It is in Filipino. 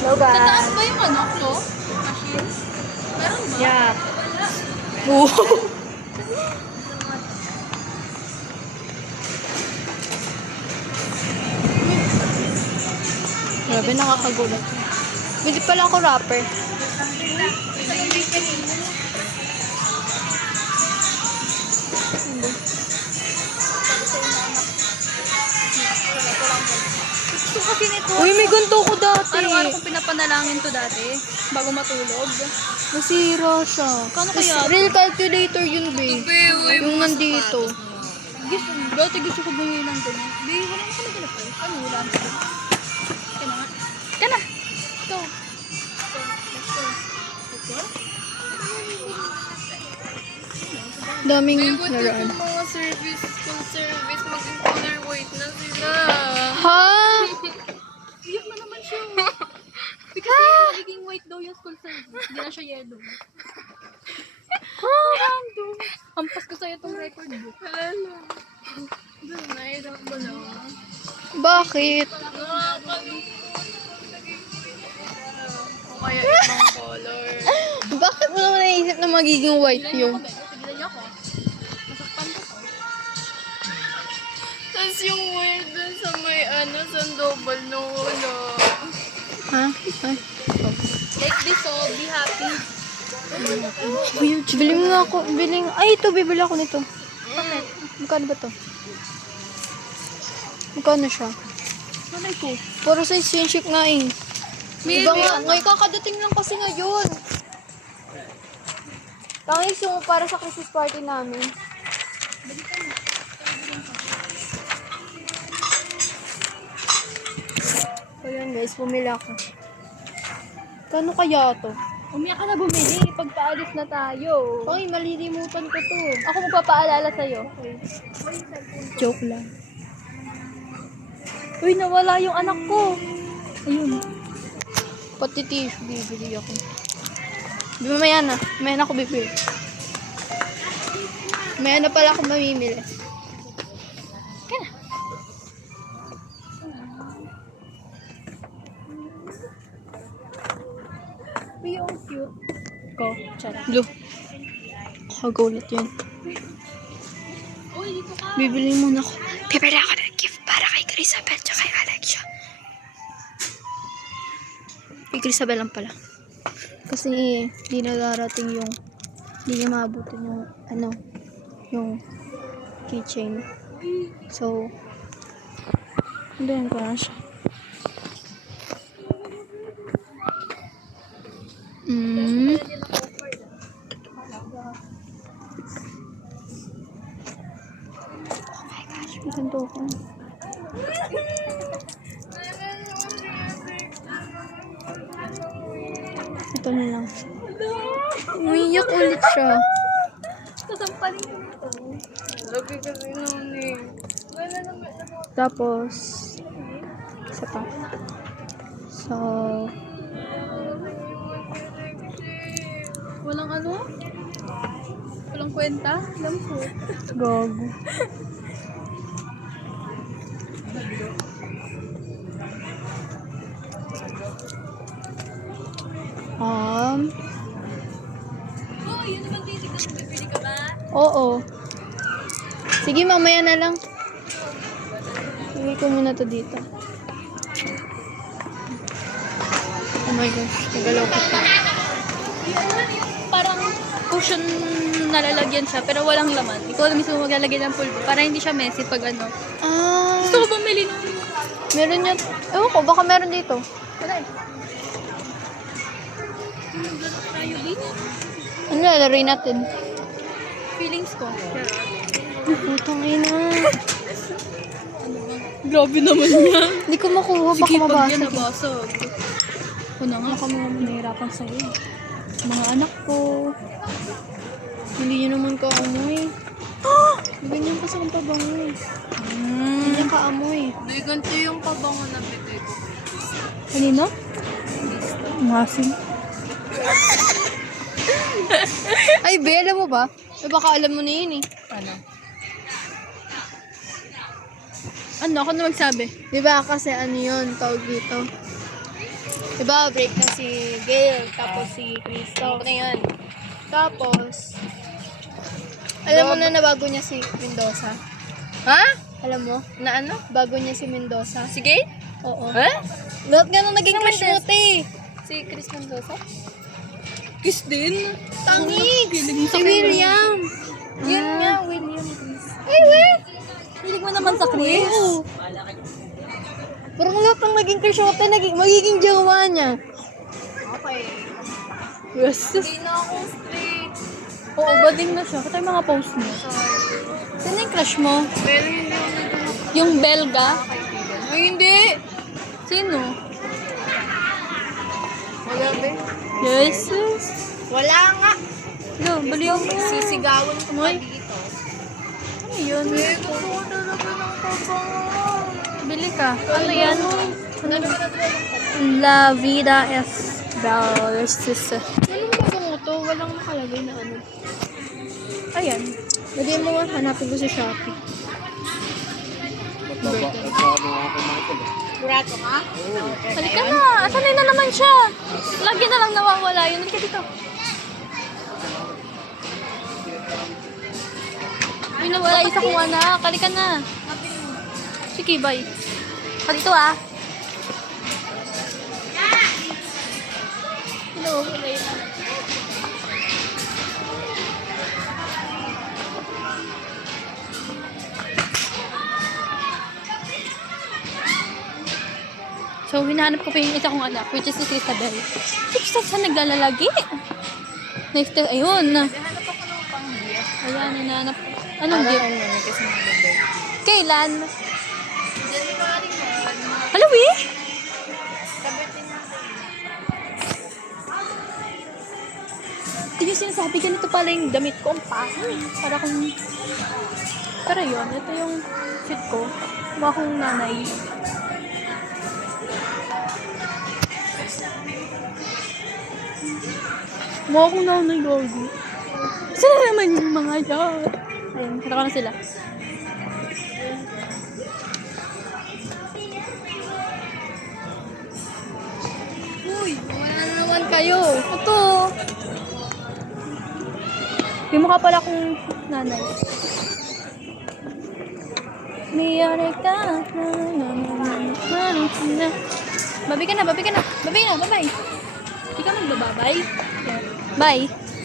Hello Tataas guys. ba yung ano, claw? Machine? Meron ba? Yeah. Wala. Grabe, nakakagulat. Hindi pala ako rapper. Gusto kasi nito. Uy, may ganito ko dati. Araw-araw kong pinapanalangin to dati. Bago matulog. Nasira siya. Kano kaya? Real calculator yun, babe. Yung nandito. Dati gusto ko bumili ng ganyan. Babe, wala na kami ganito. Ano, wala na. Kaya nga. Kaya na. Go. Let's go. Let's go. Daming Buti laruan. yung mga service, school service, maging color white na sila. Ha? Iyak na naman siya. Because yung magiging white daw yung school service. Hindi na siya yellow. Random. Hampas ko sa'yo itong record book. Wala lang. Doon, nahirap mo na. Bakit? O kaya ibang color. Bakit mo naman naisip na magiging white yung... Tigilan niyo ako. Masaktan ko to. Tapos yung word dun sa may sa double no wala. Ha? Ay. Like this, oh. Be happy. Bili mo nga ako. Ay, ito. Bibili ako nito. Bakit? Magkano ba to? Magkano siya? Nanay ko. Puro sa exchange nga eh. May Iba nga. Ngayon kakadating lang kasi ngayon. Tangis yung para sa Christmas party namin. So yun guys, bumili ako. Kano kaya to? Umiyak ka na bumili. Pagpaalis na tayo. Ay, malilimutan ko to. Ako magpapaalala sa'yo. Joke lang. Uy, nawala yung anak ko. Ayun. Pati tissue, bibili ako. Mamaya na. Mamaya na ako bibili. Mamaya na pala ako mamimili. Kaya na. Uy, yung cute. Ko. Blue. Kagulat yun. Uy, dito ka. Bibili muna ako. Bibili ako ng gift para kay Crisabel at kay Alexia. Kay Crisabel lang pala. Kasi di na darating yung hindi niya maabutin yung yung keychain. So, hindi ko na siya. Oh my gosh, may ganito ako. Ito na lang. Umiyak ulit siya. Sasampalin ko ito. Lagi kasi noon eh. Tapos, isa pa. So, Walang ano? Walang kwenta? Alam ko. gago. Oh, yun naman titignan kung bibili ka ba? Oo. Sige, mamaya na lang. Lagay ko muna to dito. Oh my gosh, nagalaw ko pa. Parang cushion nalalagyan siya pero walang laman. Ikaw na mismo maglalagay ng pulbo para hindi siya messy pag ano. Ah, Gusto ko bumili nung meron yan. Ewan ko, baka meron dito. wala eh. Tayo din. Ano, lalaroin natin? Feelings ko. Putang ina. Grabe naman yan. Hindi ko makuha, baka Sige, pag mabasa. yan nabasag. Ako na nga. Baka mahirapan sa'yo. Mga anak ko. Hindi nyo naman kaamoy. Ganyan kasi ang pabangoy. Ganyan kaamoy. Di ganito yung pabango na bibig ko. Kanino? Masin. Ay, Be, alam mo ba? Eh, baka alam mo na yun eh. Ano? Ano? Ako na magsabi. Di ba kasi ano yun, tawag dito? Diba, break na si Gail, tapos si Cristo. Ano yan? Tapos, alam mo na nabago niya si Mendoza? Ha? Alam mo? Na ano? Bago niya si Mendoza. Sige? Oo. Ha? Lahat nga nung naging Sino crush mo, Mendoza? te. Si Chris Mendoza? Kiss din. Tangik! Si William. Yun nga, William Chris. Ay, we! Hilig mo naman sa Chris. Oo. Parang lahat ng naging crush mo, te, magiging jowa niya. Okay. Yes. Hindi na ako straight. Oo, bading na siya. Kata yung mga post mo. Sorry. Sino yung crush mo? Pero hindi ako naging Yung belga? kaibigan. Ay, hindi. Sino? Wala ba? Yes. Wala nga. Ano, baliw mo. Sisigawan ko pa Ay. dito. Ano yun? Eh, gusto ko talaga ng kabangan. Bili ka. Ano yan? Ano ba na La vida es bella. Anong bago to? Walang nakalagay na ano. Ayan. Lagay mo nga, hanapin ko sa Shopee. Burato ka? Halika na. Asanay na naman siya. Lagi na lang nawawala yun. Halika dito. Ay, nawala isa kong anak. Halika na. Sige, bye. Dito ah. Hello. So, hinahanap ko pa yung isa kong anak, which is si Cristabel. Si saan naglalalagi? Next, ayun. Hanap ako ng pang-beer. Ayan, hinahanap. Anong gift? Ano, kasi maganda. Kailan? January 1. Hello, eh? Kabitin natin. Ito yung sinasabi, ganito pala yung damit ko. Ang pangit. Para kung... Pero yun, ito yung fit ko. Mukha akong nanay. Mukha akong nanay, Gogi. Saan na naman yung mga yan? Ayun, kita ko na sila. Uy, wala na naman kayo. Ito. Yung mukha pala akong nanay. Miyari ka. Babi ka na, babi ka na. Babi na, babay. Hindi ka magbababay. Bye.